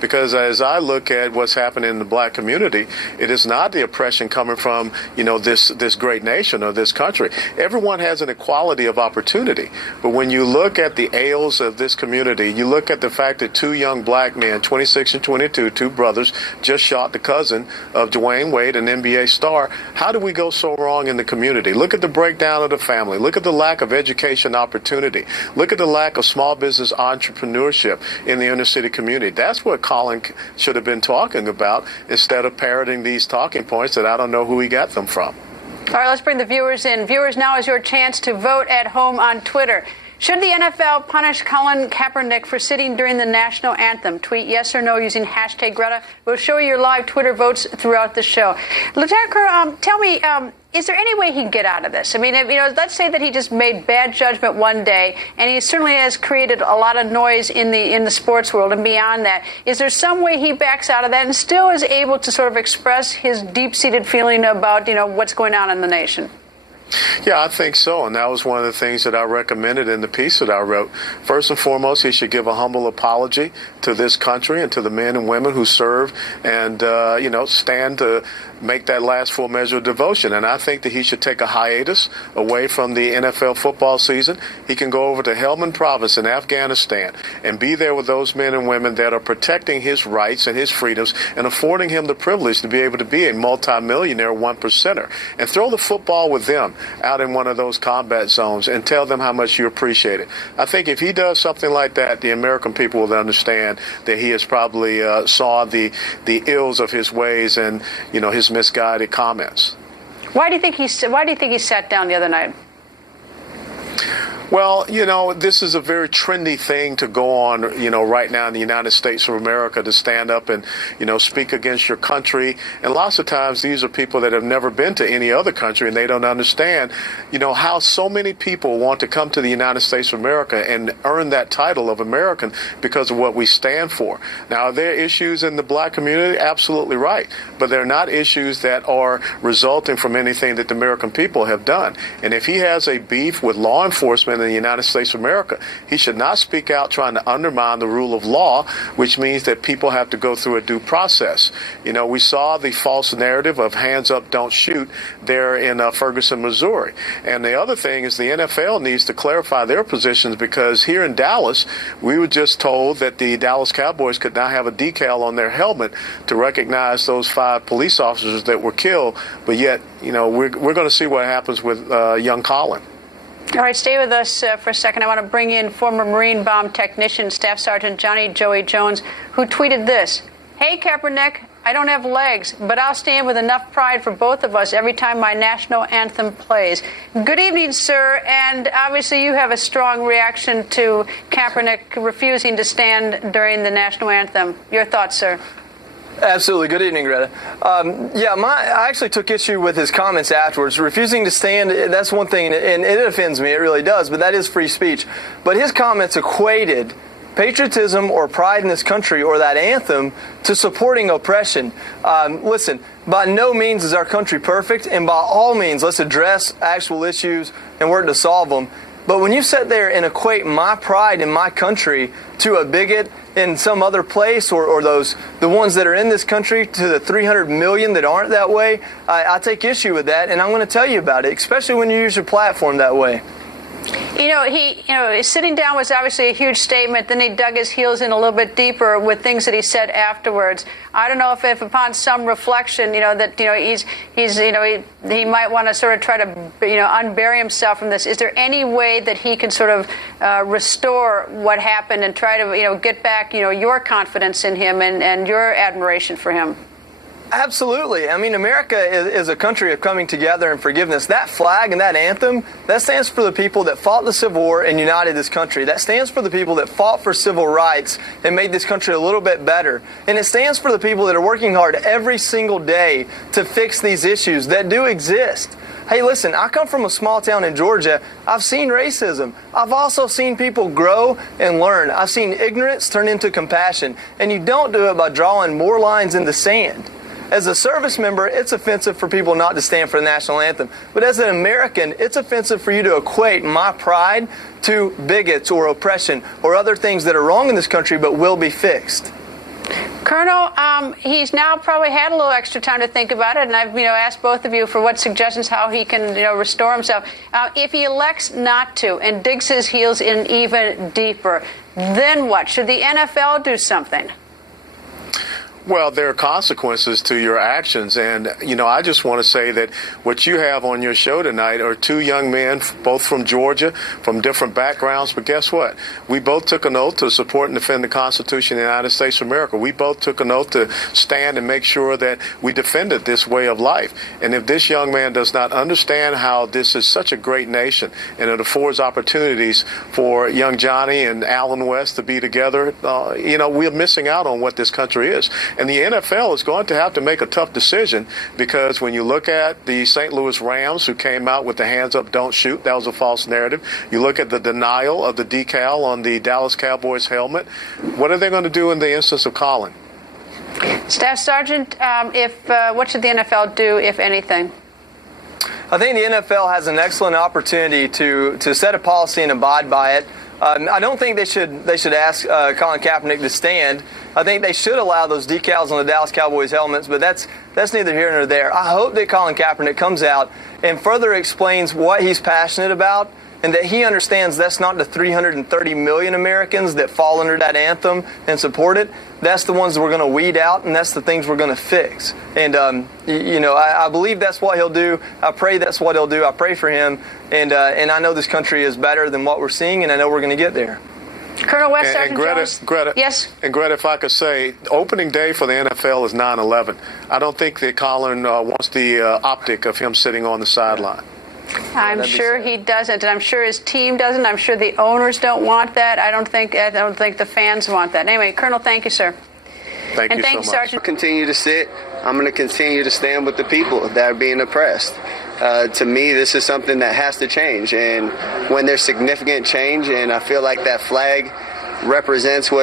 Because as I look at what's happening in the black community, it is not the oppression coming from, this great nation or this country. Everyone has an equality of opportunity. But when you look at the ails of this community, you look at the fact that two young black men, 26 and 22, two brothers, just shot the cousin of Dwayne Wade, an NBA star. How do we go so wrong in the community? Look at the breakdown of the family. Look at the lack of education opportunity. Look at the lack of small business entrepreneurship in the inner city community. That's what Colin should have been talking about instead of parroting these talking points that I don't know who he got them from. All right, let's bring the viewers in. Viewers, now is your chance to vote at home on Twitter. Should the NFL punish Colin Kaepernick for sitting during the national anthem? Tweet yes or no using hashtag Greta. We'll show you your live Twitter votes throughout the show. Lieutenant Colonel, tell me, is there any way he can get out of this? I mean, let's say that he just made bad judgment one day, and he certainly has created a lot of noise in the sports world and beyond that. Is there some way he backs out of that and still is able to sort of express his deep-seated feeling about, what's going on in the nation? Yeah, I think so. And that was one of the things that I recommended in the piece that I wrote. First and foremost, he should give a humble apology to this country and to the men and women who serve and, stand to make that last full measure of devotion. And I think that he should take a hiatus away from the NFL football season. He can go over to Helmand Province in Afghanistan and be there with those men and women that are protecting his rights and his freedoms and affording him the privilege to be able to be a multimillionaire one percenter. And throw the football with them out in one of those combat zones and tell them how much you appreciate it. I think if he does something like that, the American people will understand that he has probably saw the ills of his ways and, his misguided comments. Why do you think he sat down the other night? Well, this is a very trendy thing to go on, right now in the United States of America, to stand up and, speak against your country. And lots of times these are people that have never been to any other country, and they don't understand, how so many people want to come to the United States of America and earn that title of American because of what we stand for. Now, are there issues in the black community? Absolutely right. But they're not issues that are resulting from anything that the American people have done. And if he has a beef with law enforcement in the United States of America, he should not speak out trying to undermine the rule of law, which means that people have to go through a due process. We saw the false narrative of hands up, don't shoot there in Ferguson, Missouri. And the other thing is the NFL needs to clarify their positions, because here in Dallas, we were just told that the Dallas Cowboys could now have a decal on their helmet to recognize those 5 police officers that were killed. But yet, we're going to see what happens with young Colin. All right, stay with us for a second. I want to bring in former Marine bomb technician, Staff Sergeant Johnny Joey Jones, who tweeted this. Hey, Kaepernick, I don't have legs, but I'll stand with enough pride for both of us every time my national anthem plays. Good evening, sir. And obviously you have a strong reaction to Kaepernick refusing to stand during the national anthem. Your thoughts, sir? Absolutely. Good evening, Greta. I actually took issue with his comments afterwards. Refusing to stand, that's one thing, and it offends me. It really does, but that is free speech. But his comments equated patriotism or pride in this country or that anthem to supporting oppression. Listen, by no means is our country perfect, and by all means, let's address actual issues and work to solve them. But when you sit there and equate my pride in my country to a bigot in some other place, or the ones that are in this country to the 300 million that aren't that way, I take issue with that, and I'm going to tell you about it, especially when you use your platform that way. Sitting down was obviously a huge statement. Then he dug his heels in a little bit deeper with things that he said afterwards. I don't know if upon some reflection, he might want to sort of try to, unbury himself from this. Is there any way that he can sort of restore what happened and try to, get back, your confidence in him and your admiration for him? Absolutely. I mean, America is a country of coming together and forgiveness. That flag and that anthem, that stands for the people that fought the Civil War and united this country. That stands for the people that fought for civil rights and made this country a little bit better. And it stands for the people that are working hard every single day to fix these issues that do exist. Hey, listen, I come from a small town in Georgia. I've seen racism. I've also seen people grow and learn. I've seen ignorance turn into compassion. And you don't do it by drawing more lines in the sand. As a service member, it's offensive for people not to stand for the national anthem. But as an American, it's offensive for you to equate my pride to bigots or oppression or other things that are wrong in this country but will be fixed. Colonel, he's now probably had a little extra time to think about it, and I've asked both of you for what suggestions how he can restore himself. If he elects not to and digs his heels in even deeper, then what? Should the NFL do something? Well, there are consequences to your actions. And, I just want to say that what you have on your show tonight are two young men, both from Georgia, from different backgrounds. But guess what? We both took an oath to support and defend the Constitution of the United States of America. We both took an oath to stand and make sure that we defended this way of life. And if this young man does not understand how this is such a great nation and it affords opportunities for young Johnny and Alan West to be together, we're missing out on what this country is. And the NFL is going to have to make a tough decision, because when you look at the St. Louis Rams, who came out with the hands up, don't shoot, that was a false narrative. You look at the denial of the decal on the Dallas Cowboys helmet. What are they going to do in the instance of Colin? Staff Sergeant, what should the NFL do, if anything? I think the NFL has an excellent opportunity to set a policy and abide by it. I don't think they should ask Colin Kaepernick to stand. I think they should allow those decals on the Dallas Cowboys helmets, but that's neither here nor there. I hope that Colin Kaepernick comes out and further explains what he's passionate about, and that he understands that's not the 330 million Americans that fall under that anthem and support it. That's the ones that we're going to weed out, and that's the things we're going to fix. And, I believe that's what he'll do. I pray that's what he'll do. I pray for him. And I know this country is better than what we're seeing, and I know we're going to get there. Colonel West, Sergeant Jones. Greta, yes. And Greta, if I could say, opening day for the NFL is 9/11. I don't think that Colin wants the optic of him sitting on the sideline. I'm sure he doesn't, and I'm sure his team doesn't. I'm sure the owners don't want that. I don't think the fans want that. Anyway, Colonel, thank you, sir. Thank you so much. Sergeant. Continue to sit. I'm going to continue to stand with the people that are being oppressed. To me, this is something that has to change. And when there's significant change, and I feel like that flag represents what